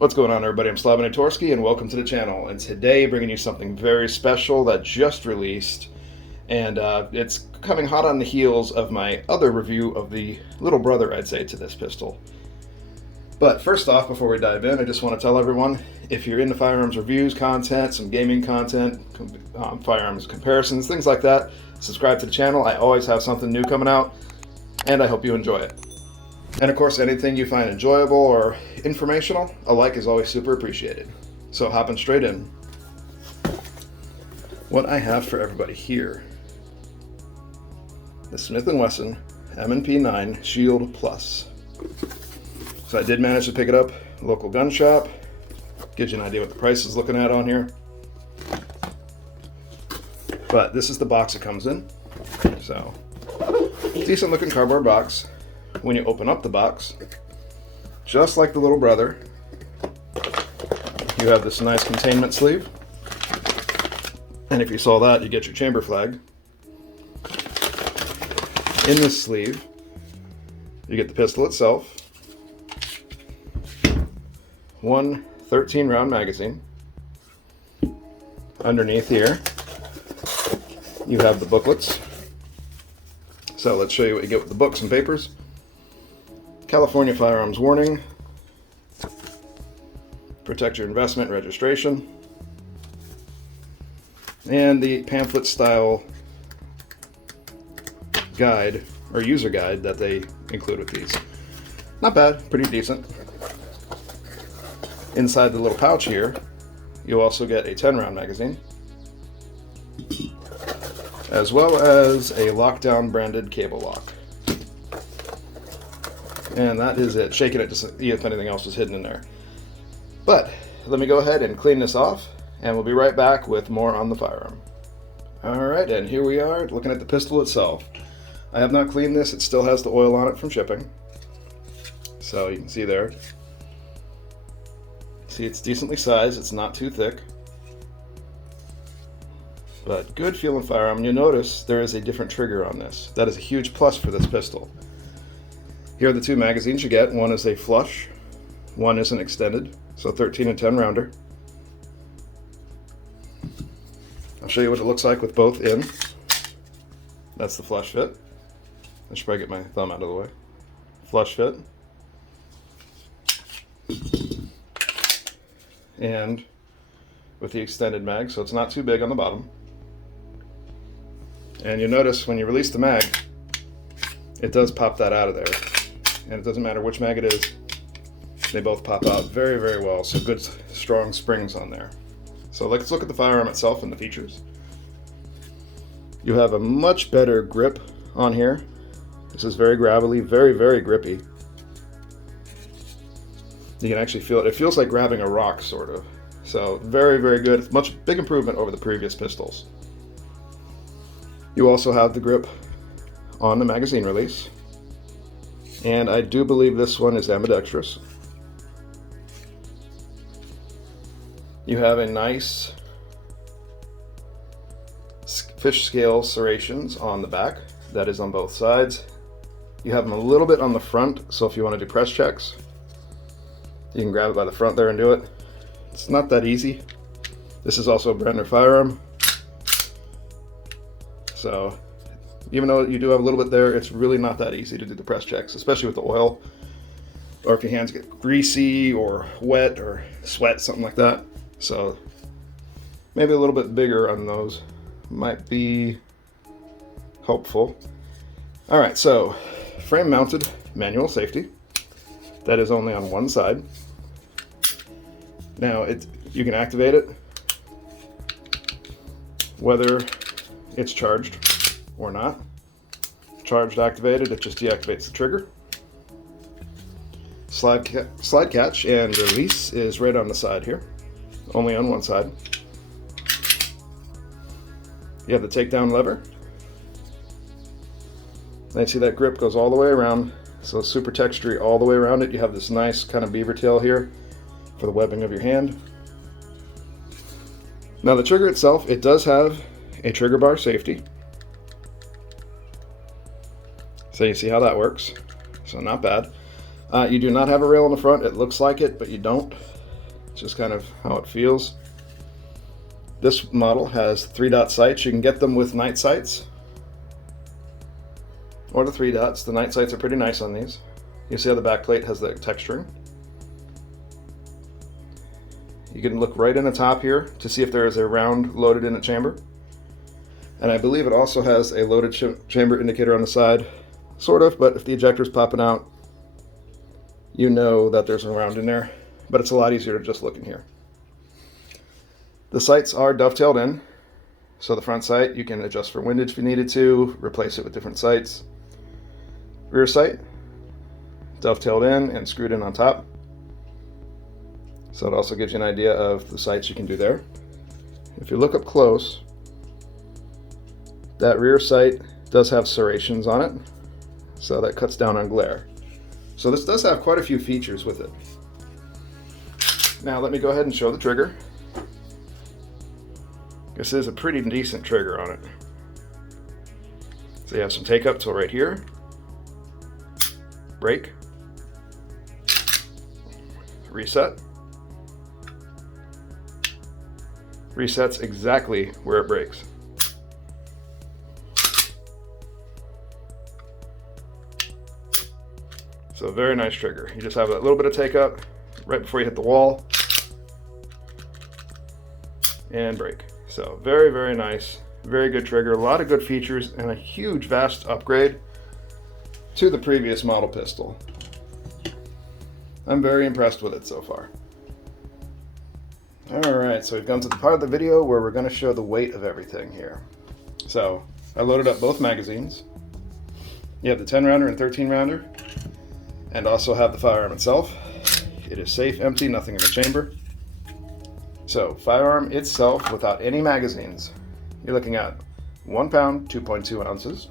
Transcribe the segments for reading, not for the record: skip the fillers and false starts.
What's going on, everybody? I'm Slaven Atorsky, and welcome to the channel. And today, bringing you something very special that just released, and it's coming hot on the heels of my other review of the little brother, I'd say, to this pistol. But first off, before we dive in, I just want to tell everyone, if you're into firearms reviews content, some gaming content, firearms comparisons, things like that, subscribe to the channel. I always have something new coming out, and I hope you enjoy it. And of course, anything you find enjoyable or informational, a like is always super appreciated. So hopping straight in. What I have for everybody here, the Smith Wesson M&P9 Shield Plus. So I did manage to pick it up at a local gun shop. Gives you an idea what the price is looking at on here. But this is the box it comes in. So, decent looking cardboard box. When you open up the box, just like the little brother, you have this nice containment sleeve. And if you saw that, you get your chamber flag. In this sleeve, you get the pistol itself, one 13-round magazine. Underneath here, you have the booklets. So let's show you what you get with the books and papers. California firearms warning, protect your investment registration, and the pamphlet style guide or user guide that they include with these. Not bad, pretty decent. Inside the little pouch here, you'll also get a 10-round magazine, as well as a lockdown branded cable lock. And that is it. Shaking it to see if anything else was hidden in there. But let me go ahead and clean this off, and we'll be right back with more on the firearm. Alright, and here we are looking at the pistol itself. I have not cleaned this. It still has the oil on it from shipping. So you can see there. See, it's decently sized. It's not too thick. But good feeling firearm. And you'll notice there is a different trigger on this. That is a huge plus for this pistol. Here are the two magazines you get. One is a flush, one is an extended, so 13 and 10 rounder. I'll show you what it looks like with both in. That's the flush fit. I should probably get my thumb out of the way. Flush fit. And with the extended mag, so it's not too big on the bottom. And you'll notice when you release the mag, it does pop that out of there. And it doesn't matter which mag it is, they both pop out very, very well. So good, strong springs on there. So let's look at the firearm itself and the features. You have a much better grip on here. This is very gravelly, very, very grippy. You can actually feel it. It feels like grabbing a rock, sort of. So very, very good. It's much big improvement over the previous pistols. You also have the grip on the magazine release. And I do believe this one is ambidextrous. You have a nice fish scale serrations on the back. That is on both sides. You have them a little bit on the front, so if you want to do press checks, you can grab it by the front there and do it. It's not that easy. This is also a brand new firearm. So even though you do have a little bit there, it's really not that easy to do the press checks, especially with the oil, or if your hands get greasy or wet or sweat, something like that. So maybe a little bit bigger on those might be helpful. All right, so frame mounted manual safety. That is only on one side. Now you can activate it whether it's charged or not. Charged, activated, it just deactivates the trigger. Slide catch and release is right on the side here, only on one side. You have the takedown lever. And you see that grip goes all the way around, so it's super textury all the way around it. You have this nice kind of beaver tail here for the webbing of your hand. Now the trigger itself, it does have a trigger bar safety. So you see how that works. So not bad. You do not have a rail on the front. It looks like it, but you don't. just kind of how it feels. This model has 3-dot sights. You can get them with night sights or the 3 dots. The night sights are pretty nice on these. You see how the back plate has the texturing. You can look right in the top here to see if there is a round loaded in the chamber. And I believe it also has a loaded chamber indicator on the side, sort of, but if the ejector is popping out, you know that there's a round in there, but it's a lot easier to just look in here. The sights are dovetailed in, so the front sight you can adjust for windage if you needed to, replace it with different sights. Rear sight, dovetailed in and screwed in on top. So it also gives you an idea of the sights you can do there. If you look up close, that rear sight does have serrations on it, so that cuts down on glare. So this does have quite a few features with it. Now let me go ahead and show the trigger. This is a pretty decent trigger on it. So you have some take up till right here. Break. Reset. Resets exactly where it breaks. So a very nice trigger. You just have a little bit of take up right before you hit the wall and break. So very, very nice, very good trigger, a lot of good features, and a huge, vast upgrade to the previous model pistol. I'm very impressed with it so far. Alright, so we've come to the part of the video where we're going to show the weight of everything here. So I loaded up both magazines. You have the 10 rounder and 13 rounder, and also have the firearm itself. It is safe, empty, nothing in the chamber. So firearm itself without any magazines, you're looking at 1 pound, 2.2 ounces.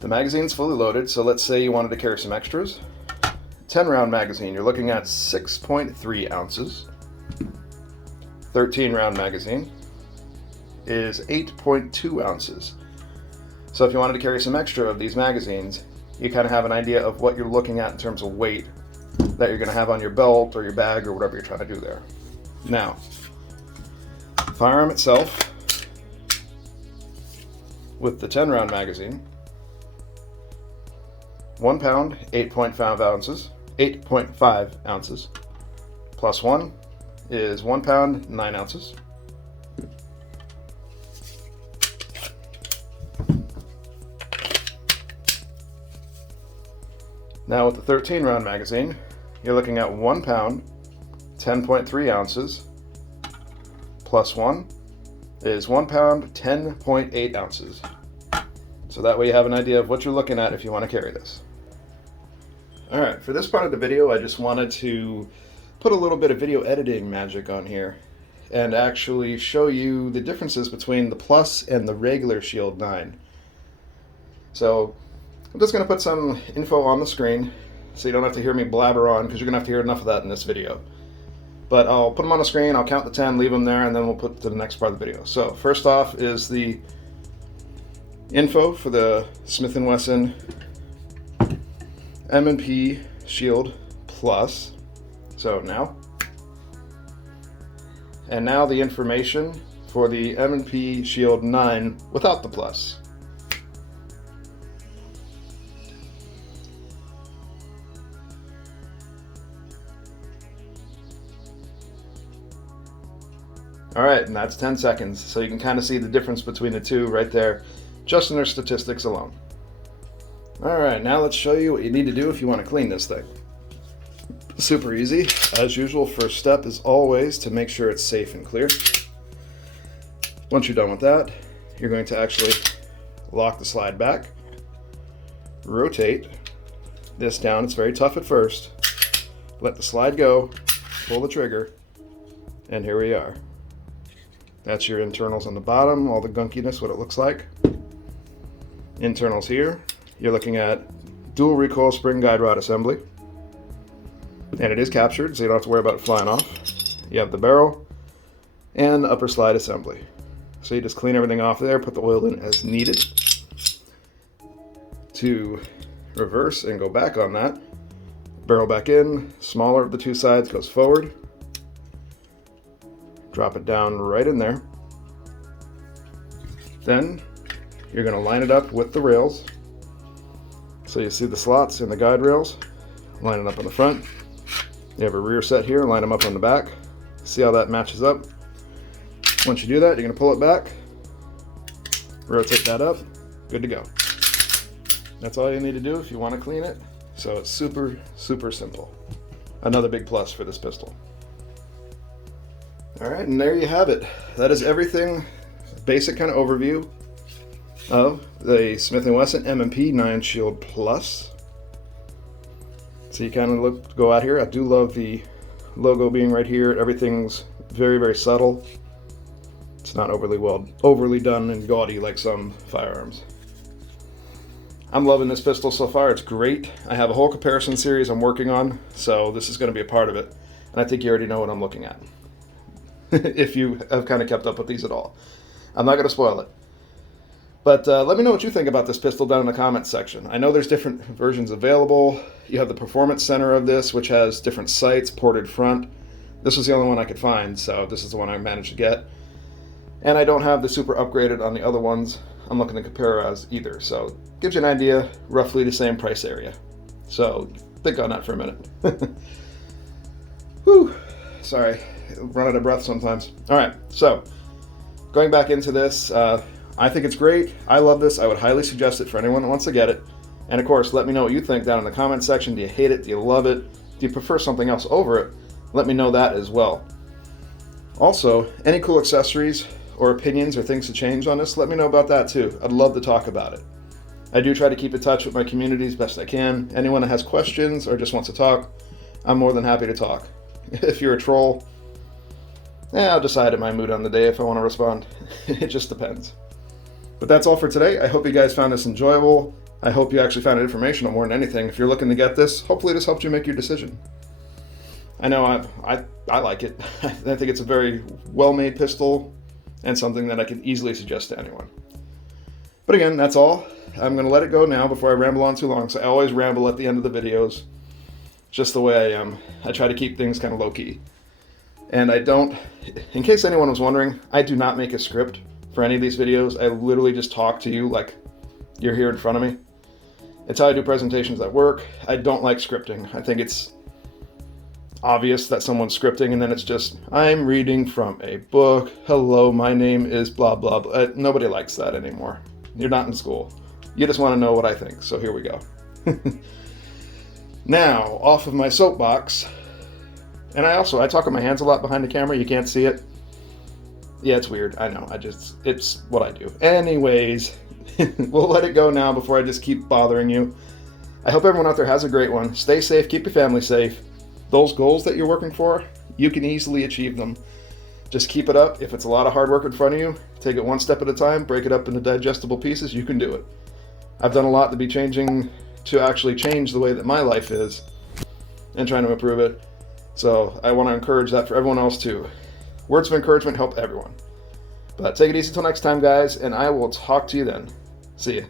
The magazine's fully loaded, so let's say you wanted to carry some extras. 10 round magazine, you're looking at 6.3 ounces. 13 round magazine is 8.2 ounces. So if you wanted to carry some extra of these magazines, you kind of have an idea of what you're looking at in terms of weight that you're going to have on your belt or your bag or whatever you're trying to do there. Now, firearm itself with the 10 round magazine, 1 pound, 8.5 ounces, 8.5 ounces, plus 1 is 1 pound, 9 ounces. Now with the 13 round magazine, you're looking at 1 pound, 10.3 ounces, plus 1 is 1 pound, 10.8 ounces. So that way you have an idea of what you're looking at if you want to carry this. Alright, for this part of the video, I just wanted to put a little bit of video editing magic on here and actually show you the differences between the Plus and the regular Shield 9. So I'm just going to put some info on the screen so you don't have to hear me blabber on, because you're going to have to hear enough of that in this video. But I'll put them on the screen, I'll count the 10, leave them there, and then we'll put to the next part of the video. So first off is the info for the Smith Wesson M&P Shield Plus. So now the information for the M&P Shield 9 without the Plus. Alright, and that's 10 seconds, so you can kind of see the difference between the two right there, just in their statistics alone. Alright, now let's show you what you need to do if you want to clean this thing. Super easy. As usual, first step is always to make sure it's safe and clear. Once you're done with that, you're going to actually lock the slide back, rotate this down. It's very tough at first. Let the slide go, pull the trigger, and here we are. That's your internals on the bottom, all the gunkiness, what it looks like. Internals here, you're looking at dual recoil spring guide rod assembly. And it is captured, so you don't have to worry about it flying off. You have the barrel and upper slide assembly. So you just clean everything off there, put the oil in as needed. To reverse and go back on that, Barrel back in, smaller of the two sides goes forward. Drop it down right in there. Then you're going to line it up with the rails. So you see the slots in the guide rails. Line it up on the front. You have a rear set here, line them up on the back. See how that matches up? Once you do that, you're going to pull it back, rotate that up, good to go. That's all you need to do if you want to clean it. So it's super, super simple. Another big plus for this pistol. All right, and there you have it. That is everything, basic kind of overview of the Smith & Wesson M&P9 Shield Plus. So you kind of go out here. I do love the logo being right here. Everything's very, very subtle. It's not overly done and gaudy like some firearms. I'm loving this pistol so far. It's great. I have a whole comparison series I'm working on, so this is going to be a part of it. And I think you already know what I'm looking at, if you have kind of kept up with these at all. I'm not going to spoil it. But let me know what you think about this pistol down in the comments section. I know there's different versions available. You have the performance center of this, which has different sights, ported front. This was the only one I could find, so this is the one I managed to get. And I don't have the super upgraded on the other ones I'm looking to compare as either. So gives you an idea, roughly the same price area. So think on that for a minute. Whew, sorry, run out of breath sometimes. All right, so going back into this, I think it's great. I love this. I would highly suggest it for anyone that wants to get it. And of course, let me know what you think down in the comment section. Do you hate it? Do you love it? Do you prefer something else over it? Let me know that as well. Also, any cool accessories or opinions or things to change on this, let me know about that too. I'd love to talk about it. I do try to keep in touch with my community as best I can. Anyone that has questions or just wants to talk, I'm more than happy to talk. If you're a troll, I'll decide in my mood on the day if I want to respond. It just depends. But that's all for today. I hope you guys found this enjoyable. I hope you actually found it informational more than anything. If you're looking to get this, hopefully this helped you make your decision. I know I like it. I think it's a very well-made pistol and something that I can easily suggest to anyone. But again, that's all. I'm going to let it go now before I ramble on too long. So I always ramble at the end of the videos. Just the way I am. I try to keep things kind of low-key. And I don't, in case anyone was wondering, I do not make a script for any of these videos. I literally just talk to you like you're here in front of me. It's how I do presentations at work. I don't like scripting. I think it's obvious that someone's scripting and then it's just, I'm reading from a book. Hello, my name is blah, blah, blah. Nobody likes that anymore. You're not in school. You just want to know what I think. So here we go. Now, off of my soapbox. And I talk with my hands a lot behind the camera. You can't see it. Yeah, it's weird. I know. It's what I do. Anyways, we'll let it go now before I just keep bothering you. I hope everyone out there has a great one. Stay safe. Keep your family safe. Those goals that you're working for, you can easily achieve them. Just keep it up. If it's a lot of hard work in front of you, take it one step at a time, break it up into digestible pieces, you can do it. I've done a lot to actually change the way that my life is and trying to improve it. So I want to encourage that for everyone else too. Words of encouragement help everyone. But take it easy till next time, guys, and I will talk to you then. See ya.